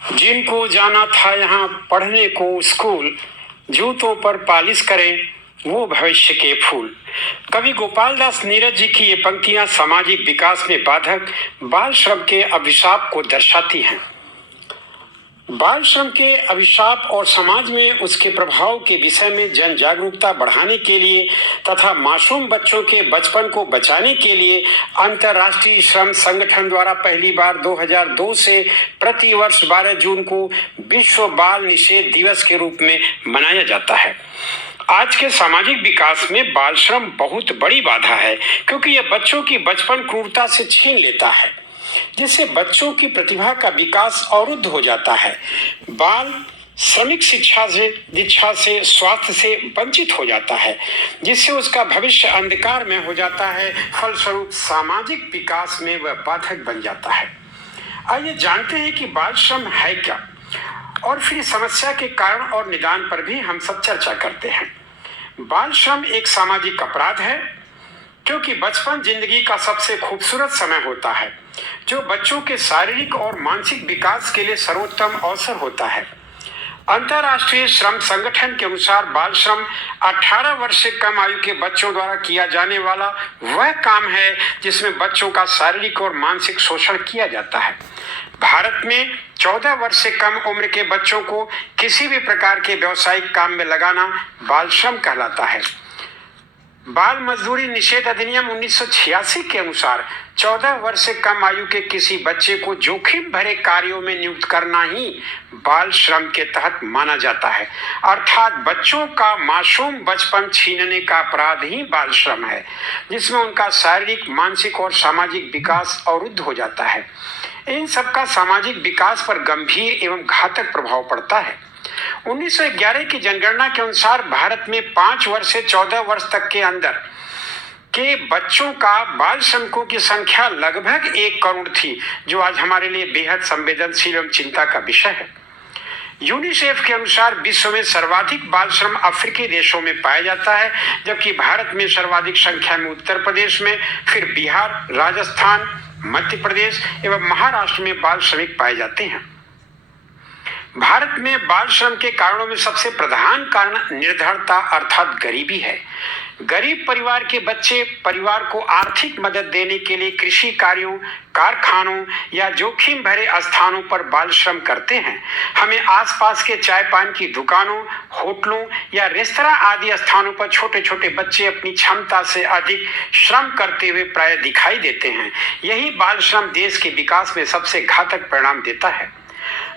जिनको जाना था यहाँ पढ़ने को स्कूल, जूतों पर पालिश करें वो भविष्य के फूल। कवि गोपाल दास नीरज जी की ये पंक्तियां सामाजिक विकास में बाधक बाल श्रम के अभिशाप को दर्शाती हैं। बाल श्रम के अभिशाप और समाज में उसके प्रभाव के विषय में जन जागरूकता बढ़ाने के लिए तथा मासूम बच्चों के बचपन को बचाने के लिए अंतर्राष्ट्रीय श्रम संगठन द्वारा पहली बार 2002 से प्रति वर्ष 12 जून को विश्व बाल निषेध दिवस के रूप में मनाया जाता है। आज के सामाजिक विकास में बाल श्रम बहुत बड़ी बाधा है, क्योंकि यह बच्चों की बचपन क्रूरता से छीन लेता है, जिससे बच्चों की प्रतिभा का विकास अवरुद्ध हो जाता है। बाल श्रमिक शिक्षा से, दीक्षा से, स्वास्थ्य से वंचित हो जाता है, जिससे उसका भविष्य अंधकार में हो जाता है। फलस्वरूप सामाजिक विकास में वह बाधक बन जाता है। आइए जानते हैं कि बाल श्रम है क्या, और फिर समस्या के कारण और निदान पर भी हम सब चर्चा करते हैं। बाल श्रम एक सामाजिक अपराध है, क्योंकि बचपन जिंदगी का सबसे खूबसूरत समय होता है, जो बच्चों के शारीरिक और मानसिक विकास के लिए सर्वोत्तम अवसर होता है। अंतर्राष्ट्रीय श्रम संगठन के अनुसार बाल श्रम 18 वर्ष से कम आयु के बच्चों द्वारा किया जाने वाला वह काम है जिसमें बच्चों का शारीरिक और मानसिक शोषण किया जाता है। भारत में 14 वर्ष से कम उम्र के बच्चों को किसी भी प्रकार के व्यावसायिक काम में लगाना बाल श्रम कहलाता है। बाल मजदूरी निषेध अधिनियम 1986 के अनुसार 14 वर्ष से कम आयु के किसी बच्चे को जोखिम भरे कार्यों में नियुक्त करना ही बाल श्रम के तहत माना जाता है। अर्थात बच्चों का मासूम बचपन छीनने का अपराध ही बाल श्रम है, जिसमें उनका शारीरिक, मानसिक और सामाजिक विकास अवरुद्ध हो जाता है। इन सबका सामाजिक विकास पर गंभीर एवं घातक प्रभाव पड़ता है। 1911 की जनगणना के अनुसार भारत में 5 वर्ष से 14 वर्ष तक के अंदर के बच्चों का बाल श्रमिकों की संख्या लगभग 1 करोड़ थी, जो आज हमारे लिए बेहद संवेदनशील एवं चिंता का विषय है। यूनिसेफ के अनुसार विश्व में सर्वाधिक बाल श्रम अफ्रीकी देशों में पाया जाता है, जबकि भारत में सर्वाधिक संख्या में उत्तर प्रदेश में, फिर बिहार, राजस्थान, मध्य प्रदेश एवं महाराष्ट्र में बाल श्रमिक पाए जाते हैं। भारत में बाल श्रम के कारणों में सबसे प्रधान कारण निर्धनता अर्थात गरीबी है। गरीब परिवार के बच्चे परिवार को आर्थिक मदद देने के लिए कृषि कार्यों, कारखानों या जोखिम भरे स्थानों पर बाल श्रम करते हैं। हमें आसपास के चाय पान की दुकानों, होटलों या रेस्तरां आदि स्थानों पर छोटे छोटे बच्चे अपनी क्षमता से अधिक श्रम करते हुए प्राय दिखाई देते हैं। यही बाल श्रम देश के विकास में सबसे घातक परिणाम देता है।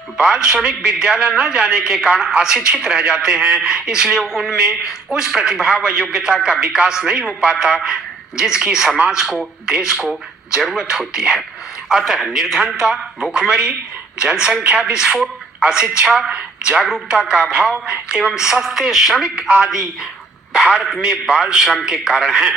बाल श्रमिक विद्यालय न जाने के कारण अशिक्षित रह जाते हैं, इसलिए उनमें उस प्रतिभा व योग्यता का विकास नहीं हो पाता जिसकी समाज को, देश को जरूरत होती है। अतः निर्धनता, भूखमरी, जनसंख्या विस्फोट, अशिक्षा, जागरूकता का अभाव एवं सस्ते श्रमिक आदि भारत में बाल श्रम के कारण हैं।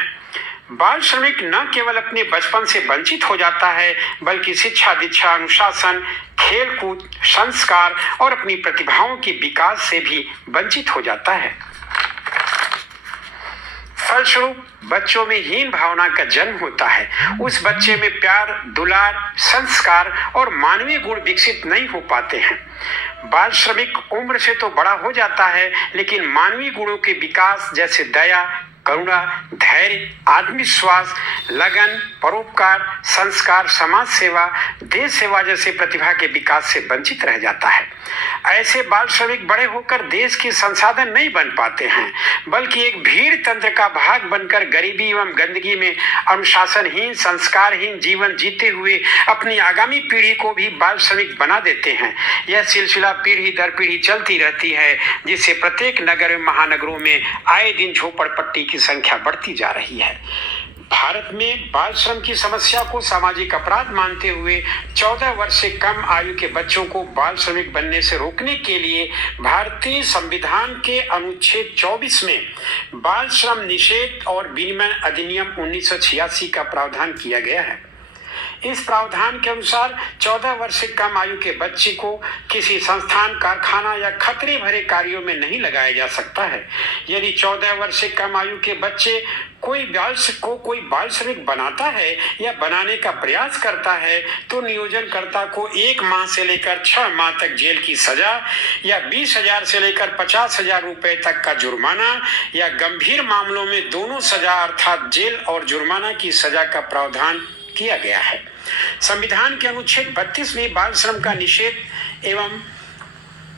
बाल श्रमिक न केवल अपने बचपन से वंचित हो जाता है, बल्कि शिक्षा, दीक्षा, अनुशासन, खेलकूद, संस्कार और अपनी प्रतिभाओं के विकास से भी वंचित हो जाता है। फलस्वरूप बच्चों में हीन भावना का जन्म होता है। उस बच्चे में प्यार, दुलार, संस्कार और मानवीय गुण विकसित नहीं हो पाते हैं। बाल श्रमिक उम्र से तो बड़ा हो जाता है, लेकिन मानवीय गुणों के विकास जैसे दया, करुणा, धैर्य, आत्मविश्वास, लगन, परोपकार, संस्कार, समाज सेवा, देश सेवा जैसे प्रतिभा के विकास से वंचित रह जाता है। ऐसे बाल श्रमिक बड़े होकर देश के संसाधन नहीं बन पाते हैं, बल्कि एक भीड़ तंत्र का भाग बनकर गरीबी एवं गंदगी में अनुशासनहीन, संस्कारहीन जीवन जीते हुए अपनी आगामी पीढ़ी को भी बाल श्रमिक बना देते हैं। यह सिलसिला पीढ़ी दर पीढ़ी चलती रहती है, जिससे प्रत्येक नगर एवं महानगरों में आए दिन झोपड़पट्टी की संख्या बढ़ती जा रही है। भारत में बाल श्रम की समस्या को सामाजिक अपराध मानते हुए 14 वर्ष से कम आयु के बच्चों को बाल श्रमिक बनने से रोकने के लिए भारतीय संविधान के अनुच्छेद 24 में बाल श्रम निषेध और विनिमय अधिनियम 1986 का प्रावधान किया गया है। इस प्रावधान के अनुसार 14 वर्ष से कम आयु के बच्चे को किसी संस्थान, कारखाना या खतरे भरे कार्यों में नहीं लगाया जा सकता है। यदि 14 वर्ष से कम आयु के बच्चे कोई बाल श्रमिक बनाता है या बनाने का प्रयास करता है तो नियोजनकर्ता को 1 माह से लेकर 6 माह तक जेल की सजा या 20,000 से लेकर 50,000 रुपए तक का जुर्माना या गंभीर मामलों में दोनों सजा अर्थात जेल और जुर्माना की सजा का प्रावधान किया गया है। संविधान के अनुच्छेद 32 में बाल श्रम का निषेध एवं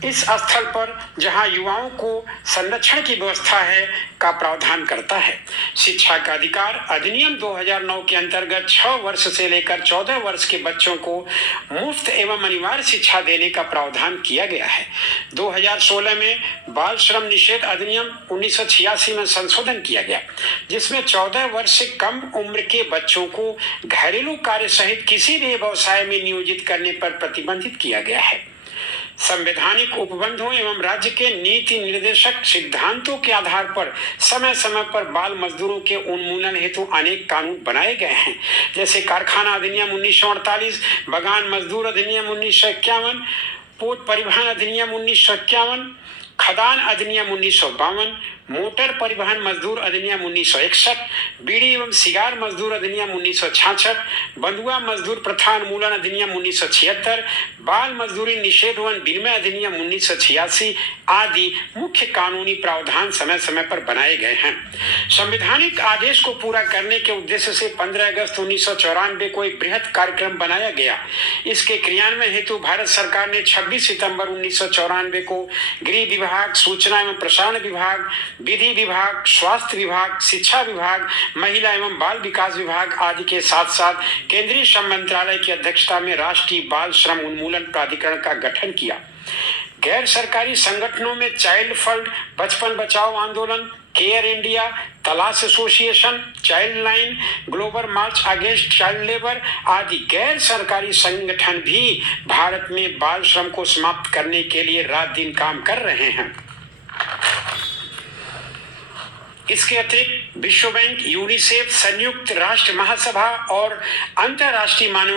इस स्थल पर जहां युवाओं को संरक्षण की व्यवस्था है का प्रावधान करता है। शिक्षा का अधिकार अधिनियम 2009 के अंतर्गत 6 वर्ष से लेकर 14 वर्ष के बच्चों को मुफ्त एवं अनिवार्य शिक्षा देने का प्रावधान किया गया है। 2016 में बाल श्रम निषेध अधिनियम 1986 में संशोधन किया गया, जिसमें 14 वर्ष से कम उम्र के बच्चों को घरेलू कार्य सहित किसी भी व्यवसाय में नियोजित करने पर प्रतिबंधित किया गया है। संवैधानिक उपबंधों एवं राज्य के नीति निर्देशक सिद्धांतों के आधार पर समय समय पर बाल मजदूरों के उन्मूलन हेतु अनेक कानून बनाए गए हैं, जैसे कारखाना अधिनियम 1948, बगान मजदूर अधिनियम 1951, पोत परिवहन अधिनियम 1951, खदान अधिनियम 1952, मोटर परिवहन मजदूर अधिनियम 1961, बीड़ी एवं सिगार मजदूर अधिनियम 1966, बंधुआ मजदूर प्रथा उन्मूलन अधिनियम 1976, बाल मजदूरी निषेध एवं विनिमय अधिनियम 1986 आदि मुख्य कानूनी प्रावधान समय समय पर बनाए गए हैं। संवैधानिक आदेश को पूरा करने के उद्देश्य से 15 अगस्त 1994 को एक बृहद कार्यक्रम बनाया गया। इसके क्रियान्वयन हेतु भारत सरकार ने 26 सितंबर 1994 को गृह विभाग, सूचना एवं प्रसारण विभाग, विधि विभाग, स्वास्थ्य विभाग, शिक्षा विभाग, महिला एवं बाल विकास विभाग आदि के साथ साथ केंद्रीय श्रम मंत्रालय की अध्यक्षता में राष्ट्रीय बाल श्रम उन्मूलन प्राधिकरण का गठन किया। गैर सरकारी संगठनों में चाइल्ड फंड, बचपन बचाओ आंदोलन, केयर इंडिया, तलाश एसोसिएशन, चाइल्ड लाइन, ग्लोबल मार्च अगेंस्ट चाइल्ड लेबर आदि गैर सरकारी संगठन भी भारत में बाल श्रम को समाप्त करने के लिए रात दिन काम कर रहे हैं। इसके अतिरिक्त विश्व बैंक, यूनिसेफ, संयुक्त राष्ट्र महासभा और अंतर्राष्ट्रीय मानव